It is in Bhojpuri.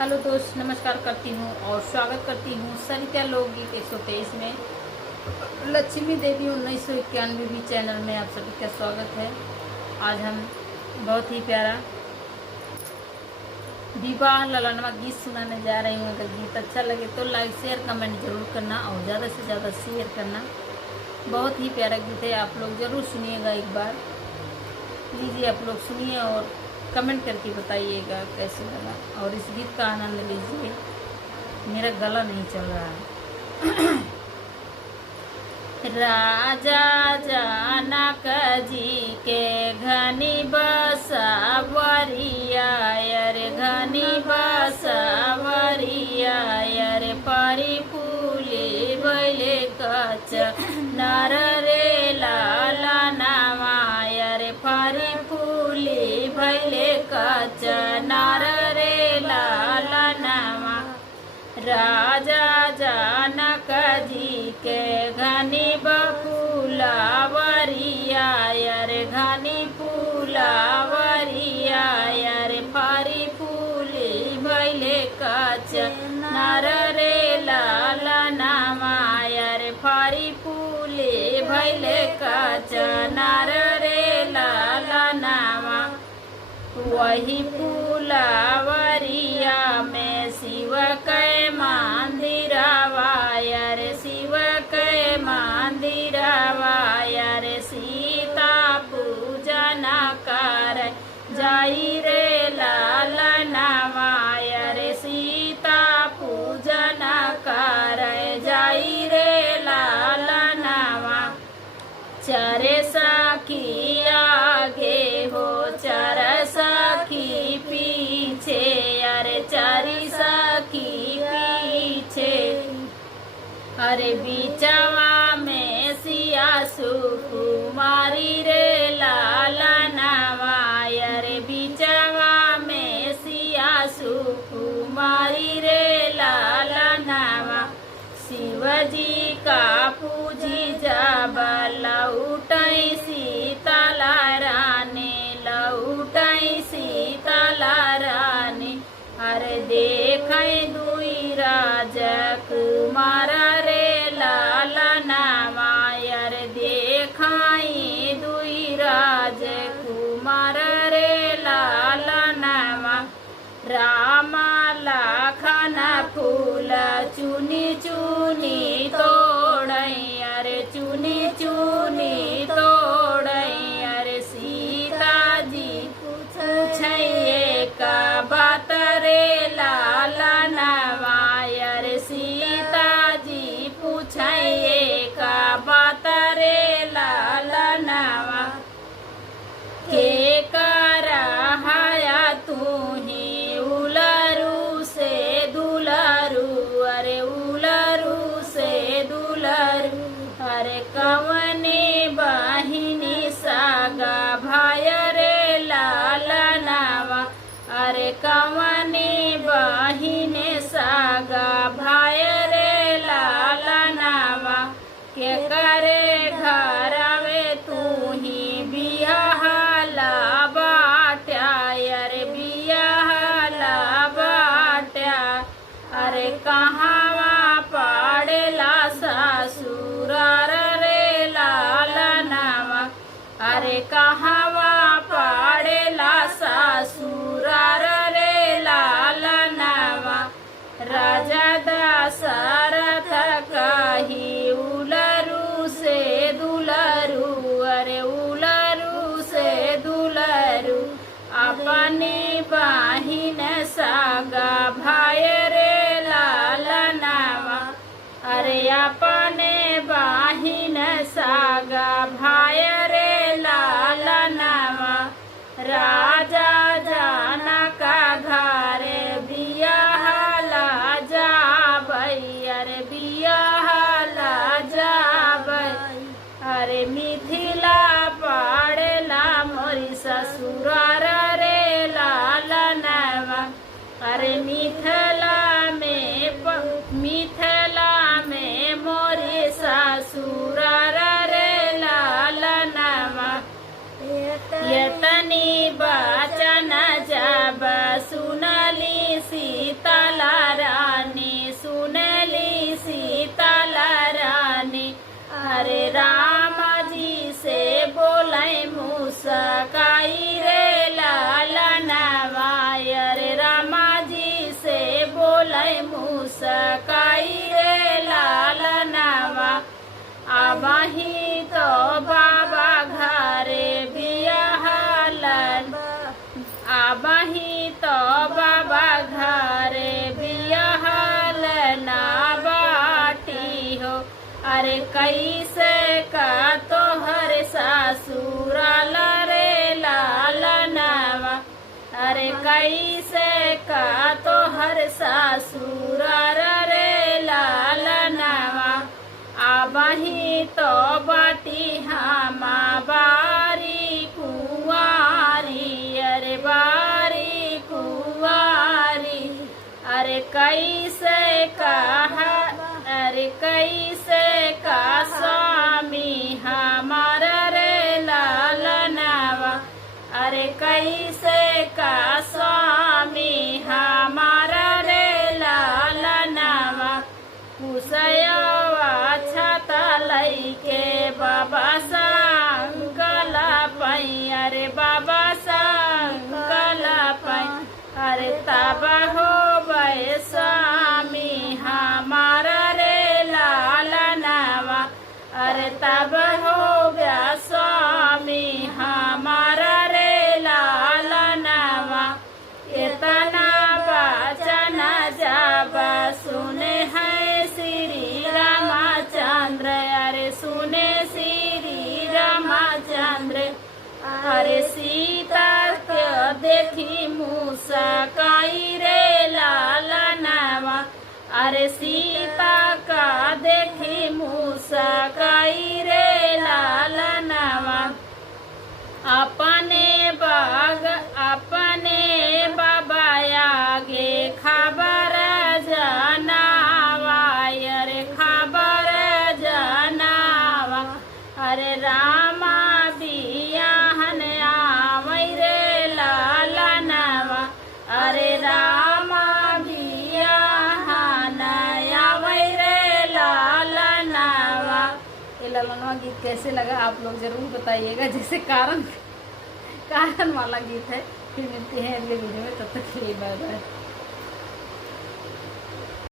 हेलो दोस्त, नमस्कार करती हूँ और स्वागत करती हूँ सरिता लोकगीत 123 में। लक्ष्मी देवी 1991 चैनल में आप सभी का स्वागत है। आज हम बहुत ही प्यारा विवाह ललनवा गीत सुनाने जा रही हूँ। अगर गीत अच्छा लगे तो लाइक शेयर कमेंट जरूर करना और ज़्यादा से ज़्यादा शेयर करना। बहुत ही प्यारा गीत है, आप लोग ज़रूर सुनिएगा एक बार। लीजिए, आप लोग सुनिए और कमेंट करके बताइएगा कैसे लगा और इस गीत का आनंद लीजिए। मेरा गला नहीं चल रहा है। राजा जनक जी के घनी बसवरिया रे, घनी बसवरिया रे, परी फूली भैले कच नर रे लाला नामा रे, परी फूली भैले कच नर रे लाला नामा। राजा जनक जी के घनी बफुलावरिया रे, घनी फुलावरिया रे, फरी फूली भैले कच नर रे लाला नामा रे, फरी फूली भैले कच नर रे लाला नामा। वही फुलावरिया में शिव के मंदिरवा रे, शिव के मंदिरवा रे, सीता पूजन कर जाई रे लाला नामा रे, सीता पूजन कर जाई रे लाला नामा। चरे सखी आगे हो, चर सखी पीछे अरे, चारी सखी पीछे अरे, बीचवा में सिया सुकुमारी रे लाला नामा रे, बीचवा में सिया सुकुमारी रे लाला नामा। शिवजी का पूजी जब लौटई सीतला रानी, लौटई सीतला रानी अरे, देखई दुई राजकुमार रे लाला नामा रे, देखई दुई राजकुमार रे लाला नामा। रामा लखन फूल चुनी चुनी तोड़ई अरे, चुनी चुनी तोड़ई अरे, सीता जी पूछिए का बात रे लाला नामा रे, सीता जी पूछिए का बात रे लाला नामा। के कर हाया तू ही उलरू से दुलरू अरे, उलरू से दुलरू अरे, कवने बहिनी सागा भाई रे लाला नामा अरे, कवने बहिने सागा भाई रे लाला नामा। के करे घर में तू ही बियाहला बाट्या रे, बियाहला बाट्या अरे, कहावा पाड़ेला ससुर रे लाला नामा अरे, कहावा पाड़ेला ससुर रे लाला नामा। राजा दशरथ कही उलरू से दुलरू अरे, उलरू से दुलरू अपने बहिन सागा भाई रे लाला नामा अरे, अपने बहिन सागा भाई रे लाला नामा। राजा जनक घर बियाहला जाबई अरे, बियाहला जाबई अरे, मिथिला पड़ेला मोरी ससुर रे लाला नामा अरे, मिथिला में मोरी ससुर रे लाला नामा। यतनी बचन जब सुनली सीता मुस्काई रे लालनवा आबाही तो बाबा घरे बियाहलन आबाही तो बाबा घरे बियाहलन बाटी हो अरे कैसे का तोहर ससुराल रे लालनवा अरे कैसे का तोहर ससुराल रे लालनवा आबाही तो बाटी हम बारी कुंवारी अरे बारी कुंवारी अरे कैसे का स्वामी हमारा रे लालनवा अरे कैसे का स्वामी हमारा रे लालनवा कुसयवा छता लैके बाबा संकल पई अरे बाबा संकल पई अरे तब हो बे स्वामी हमारा रे लालनवा अरे तब हो गया स्वामी हमारा रे लालनवा इतना वचन जब सुने हैं श्री रामचंद्र अरे सुने श्री रामचंद्र अरे सीता के देखी मुस्काई रे लालनवा अरे सीता का देखी मुस्काई रे लालनवा अपने बाबा आगे खबर जनावा अरे खबर जनावा अरे रामा बियाहन आवै रे लालनवा अरे रामा बियाहन आवै रे लालनवा। ये लालनवा गीत कैसे लगा आप लोग जरूर बताइएगा। जैसे कारण वाला गीत है। फिर मिलते हैं अगले वीडियो में, तब तक के लिए बाय बाय।